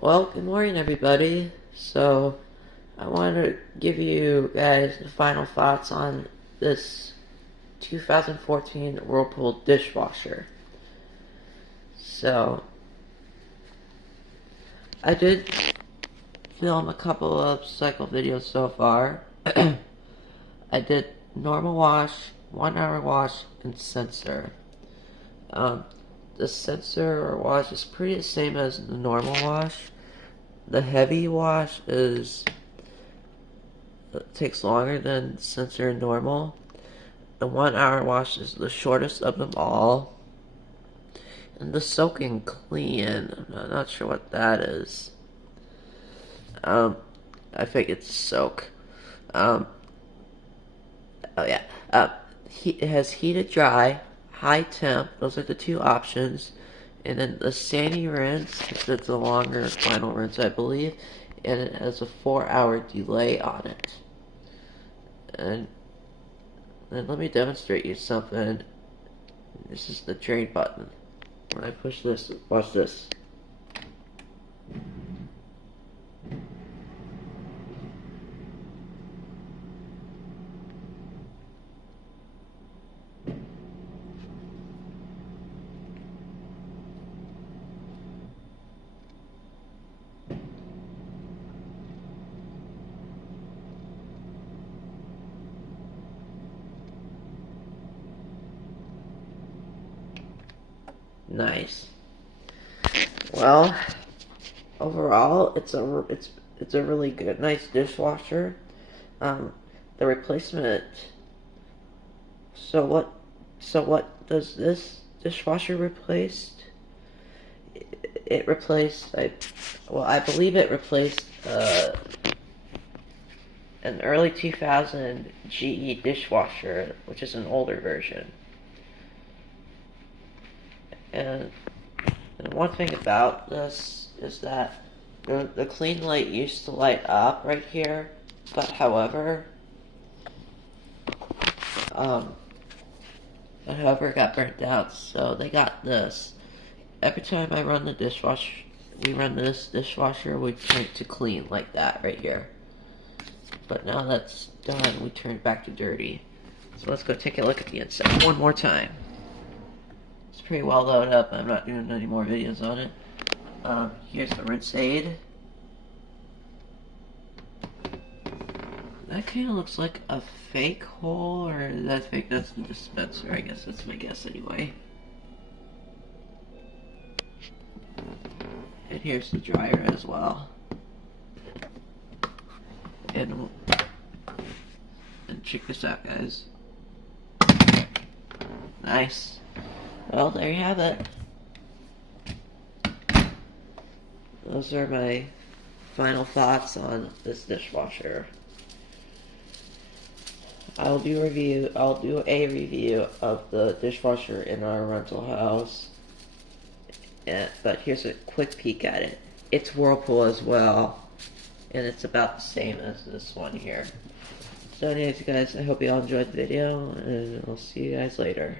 Well, good morning, everybody. So, I want to give you guys the final thoughts on this 2014 Whirlpool dishwasher. So, I did film a couple of cycle videos so far. I did normal wash, 1 hour wash, and sensor. Um, the sensor wash is pretty the same as the normal wash. The heavy wash takes longer than sensor and normal. The 1 hour wash is the shortest of them all. And the soaking clean, I'm not sure what that is. I think it's soak. Um, oh yeah. It has heated dry, high temp, those are the two options. And then the sandy rinse, it's a longer final rinse, I believe. And it has a 4 hour delay on it. And then let me demonstrate you something. This is the drain button. When I push this, watch this. Nice. Well, overall, it's a really good, nice dishwasher. The replacement. So what does this dishwasher replace? It replaced. I believe it replaced an early 2000 GE dishwasher, which is an older version. And one thing about this is that the clean light used to light up right here, but however, it got burnt out, so they got this. Every time I run the dishwasher, we run this dishwasher, we turn it to clean like that right here. But now that's done, we turn it back to dirty. So let's go take a look at the inside one more time. It's pretty well loaded up. I'm not doing any more videos on it. Here's the rinse aid. That kind of looks like a fake hole, or that's fake. That's the dispenser. I guess that's my guess anyway. And here's the dryer as well. And check this out, guys. Nice. Well, there you have it. Those are my final thoughts on this dishwasher. I'll do a review of the dishwasher in our rental house. But here's a quick peek at it. It's Whirlpool as well, and it's about the same as this one here. So anyways, guys, I hope you all enjoyed the video, and I'll see you guys later.